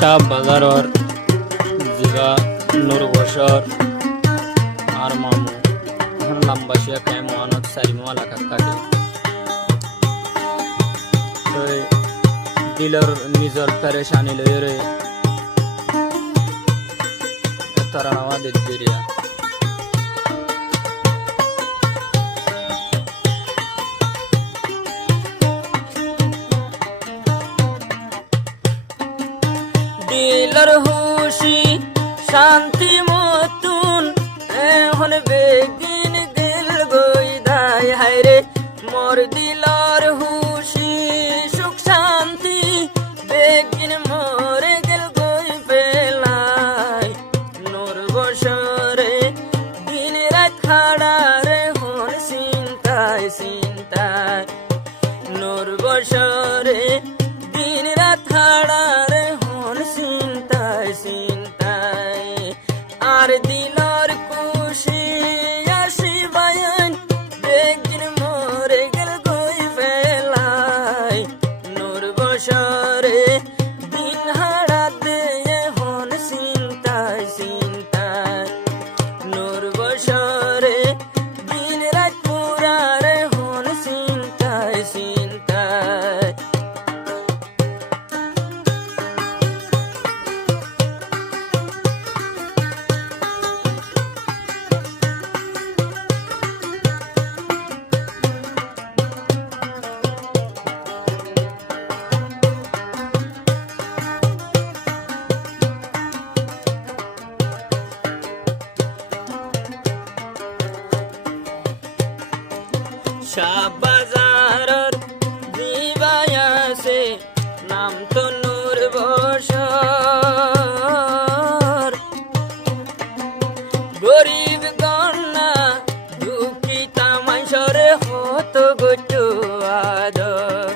শাহ বাজারর জিগা নূর বছর আর মামু এখন লাম্বাসিয়া খায় মহানত সারিমা লাখা কাটে দিলর নিজর পেরেশানি লইরে তারা নামা দিদিরিয়া দিলর হুশি শান্তি মতুন এখন বেগিন দিল গই দাই হায়রে মোর দিলর হুশি সুখ শান্তি বেগিন মোরে গেল গই পেলাই নূর বছরে দিন রাত খাড়া রে হন চিন্তায় চিন্তায় নূর বছরে দিন রাত খাড়া রে হন চিন্তায় চিন্তায় আর দিলর খুশি আসি বায়ন বেগিন মোরে গেল গই ফেলাই নূর বছরে দিন হারা দিয়ে হন চিন্তায় চিন্তায় নূর বছরে দিন রাত পুরা রে হন চিন্তায় চিন্তায় শাহ বাজারর দিবায়াসে নাম তো নূর বছর গরিব কন্যা দুঃখী তামাইশরে হত গটো আদর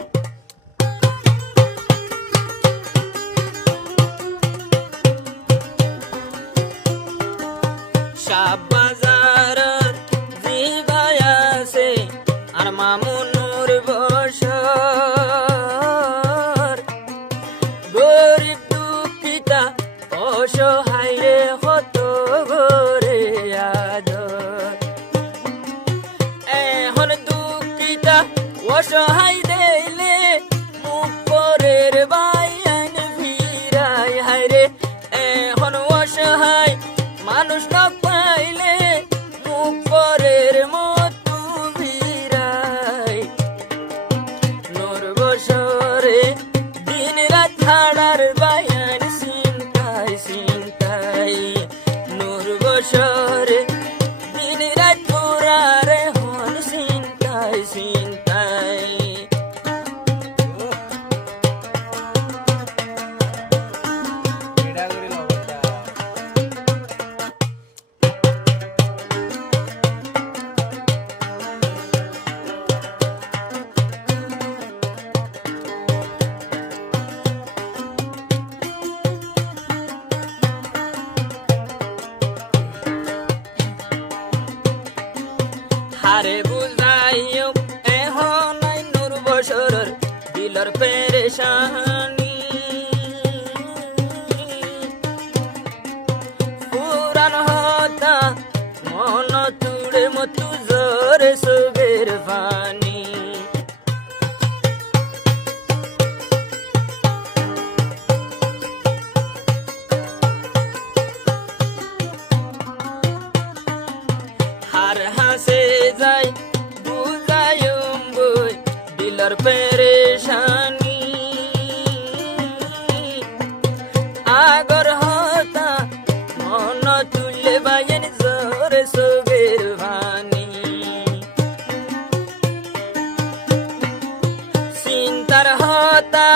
শাহ বাজারর দিবায়াসে আর মামু নূর বছর গরিব দুঃখিতা অসহায় রে হত গরে আদর এখন দুঃখিতা অসহায় দেইলে মুখ পরের বাইন ভিড়াই হায়রে এখন অসহায় মানুষ না পাইলে মুখ পরের মতো ভিড়াই নূর বছরে দিন রাত ছাড়ার বায়ান চিন্তায় চিন্তায় নূর বছরে দিন রাত পুরারে হন চিন্তায় চিন্তায় হারে বুঝাইও এখন নাই নূর বছরের দিলর পেরেশানি পুরান হতা মন তুড়ে মতু জোরে সুগের পানি হার হাসে যাই বুঝাইম বই দিলর পেরেশানি আগর হতা মন তুলে বাইন জোরে সুগের ভানি চিন্তার হতা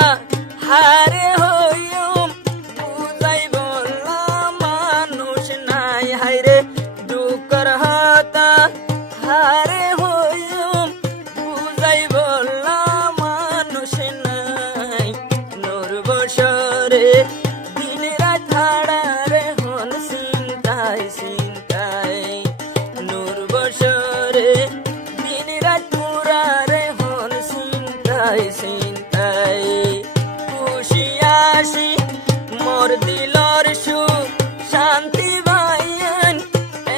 হারে হইম বুঝাই বললাম মানুষ নাই হাইরে দুঃখর হতা হারে হইম বুঝাই বললাম মানুষ নাই নূর বছরে দিন রাত ছাড়া রে হন চিন্তায় চিন্তায় নূর বছরে দিন রাত পুরা রে হন চিন্তায় চিন্তায় খুশি আসি মোর দিলর সুখ শান্তি বাইন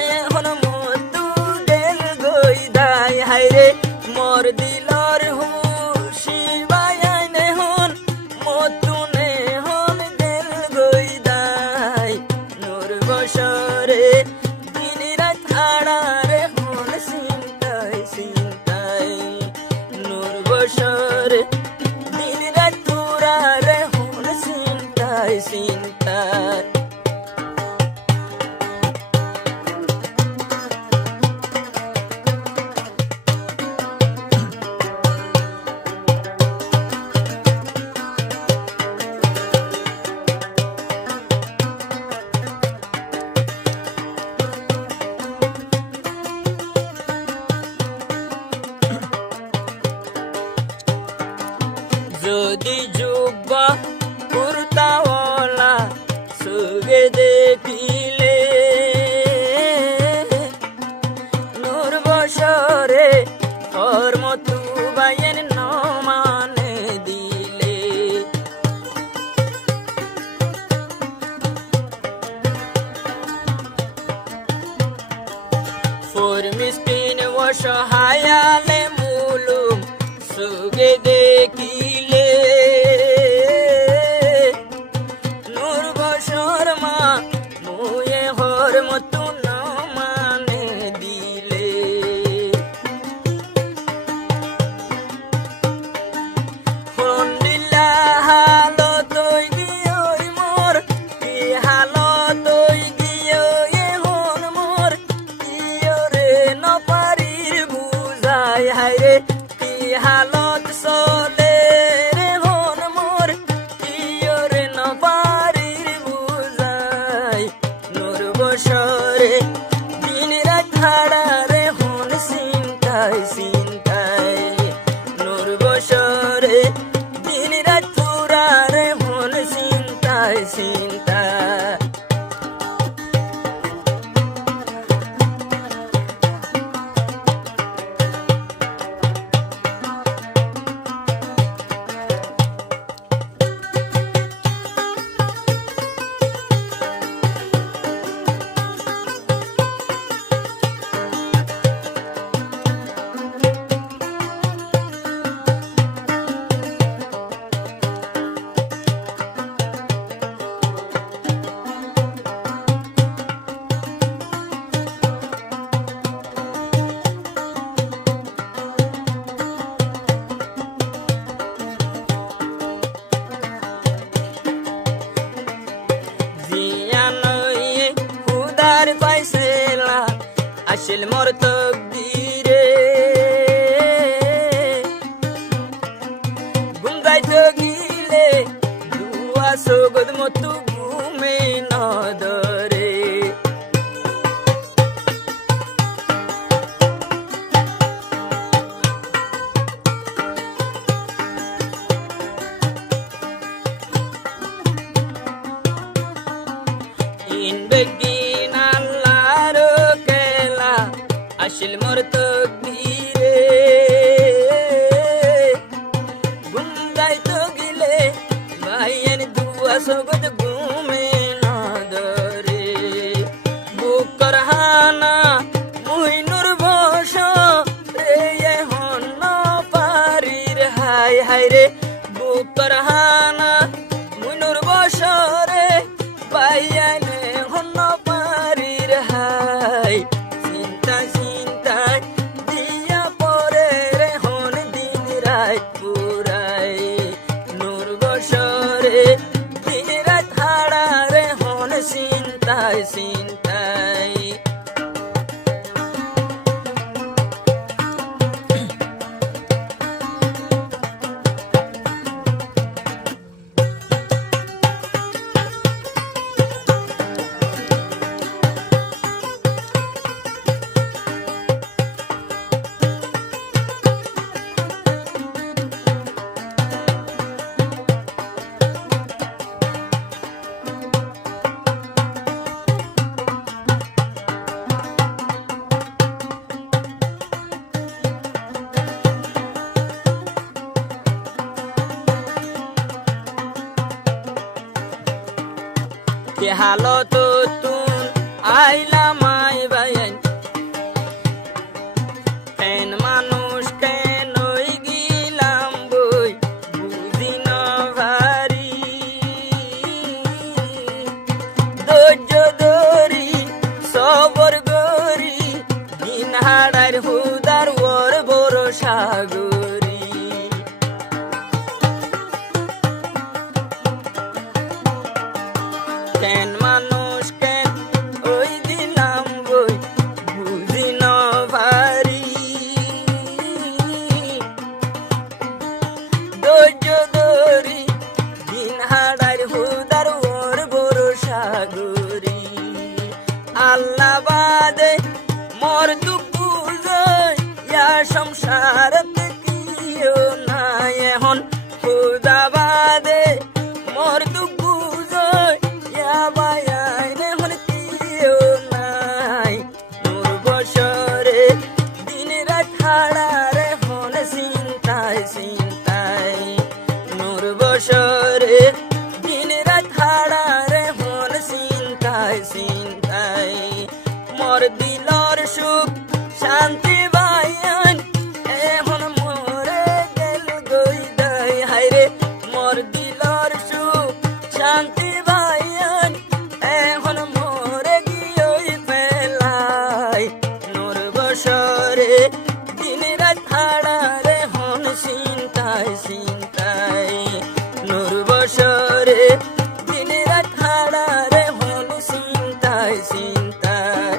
এখন মতু গেল গই দাই হাইরে মোর দিলর হুশি বাইন এখন মতুনে হন গেল গই দাই নূর বসরে দিন রাত হাড়ারে হন চিন্তাই চিন্তাই নূর বসরে দিন রাত তুরারে হন চিন্তাই চিন্তাই যদি যুব্বা কুর্তাওয়ালা সুগে দেখিলে নূর বসরে ওর মতু বাইন নমানে দিলে ফোর মিসকিন অসহায়ালে মুলুম সুগে দেখিলে নূর বসর মা মুয়ে হর মতু না মানে দিলে হন্ডিলা হালো তৈ গিয়ে মোর কি হালো তৈ গিয়ে হন মোর কিয়রে নপারির বুঝাই হাইরে কি হালত চলে রে হন মোর কিয়রে নপারির বুঝাই নূর বসরে দিন রাত হাড়ারে হন চিন্তাই চিন্তাই নূর বসরে দিন রাত তুরারে হন চিন্তাই চিন্তাই জিয়ানয়ে খুদার পাইছেলা আসিল মোর তকদিরে গুমগাই তগিলে দুয়া সগদ মতু ঘুমে নদরে ইন বেগিন আল্লাহর কেলা আসিল মোর তকদিরে গুমগাই তগিলে ভাইয়ের দুয়া সগদ ঘুমে নদরে বুকর হানা মুই নূর বস রে হন পারির হাই হাই রে বুকর হানা মুই নূর বসরে বাইয়ানে হন পারির হাই চিন্তা চিন্তায় দিয়া পরে রে হন দিন রাত পুরাই নূর বসরে দিন রাত হাড়ারে হন চিন্তাই চিন্তাই কে হালত তুন আইলাম আই বাইন কেন মানুষ কেন গিলাম বই বুঝি না ভারি ধৈর্য ধরি সবর গরি দিন হাড়ার হুদার ওর বড় সাগরি কেন মানুষ কেন ওই দিলাম বই বুঝি না ভারি ধৈর্য ধরি দিন হাড়ার হুদার ওর বড় সাগরি আল্লাহ বাদে মোর দুঃখ বুঝই ইয়া সংসার কিও নাই এখন খুদা বাদে মোর দুঃখ বুঝই ইয়া বায়াই এখন কিও নাই মোর বছরে দিন রাত হাড়ারে হন চিন্তায় চিন্তায় মোর বছরে দিন রাত হাড়ারে হন চিন্তায় চিন্তায় মোর দিলর সুখ শান্তি বাইন এখন মোরে গেল গই দাই হায়রে মোর দিলর সুখ শান্তি বাইন এখন মোরে গিয়ে ফেলাই নোর বছরে দিন রাত হাড়ারে হন চিন্তায় চিন্তায় নোর বছরে দিন রাত হাড়ারে হন চিন্তায় চিন্তায়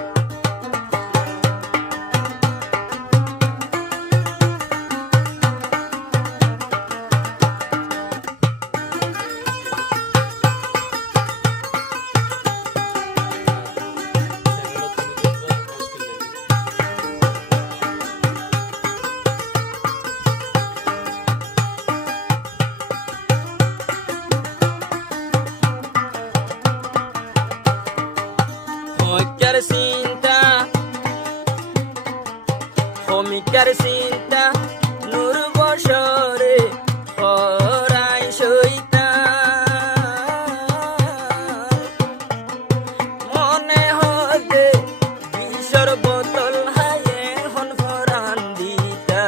হইকার চিন্তা হমিকার চিন্তা নূর বছরে হরাই সইতা মনে হতে বিষর বোতল হায়ে হন ফরান দিতা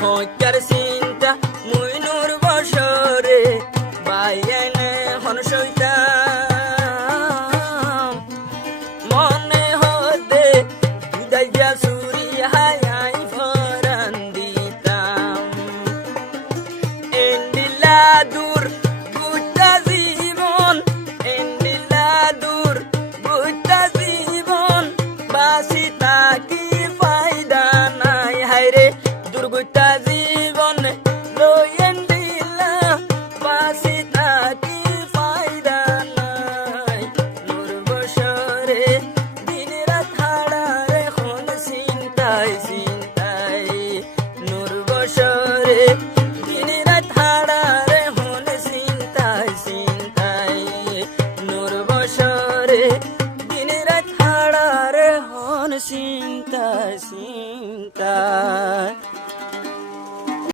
হইকার চিন্তা মুই নূর বছরে বাইনে হন সইতা মনে হতে বিদায় দিয়া সুরি হায়াই ফরান দিতাম এন্ডিলা দূর গুটা জীবন এন্ডিলা দূর গুটা জীবন বাসিতা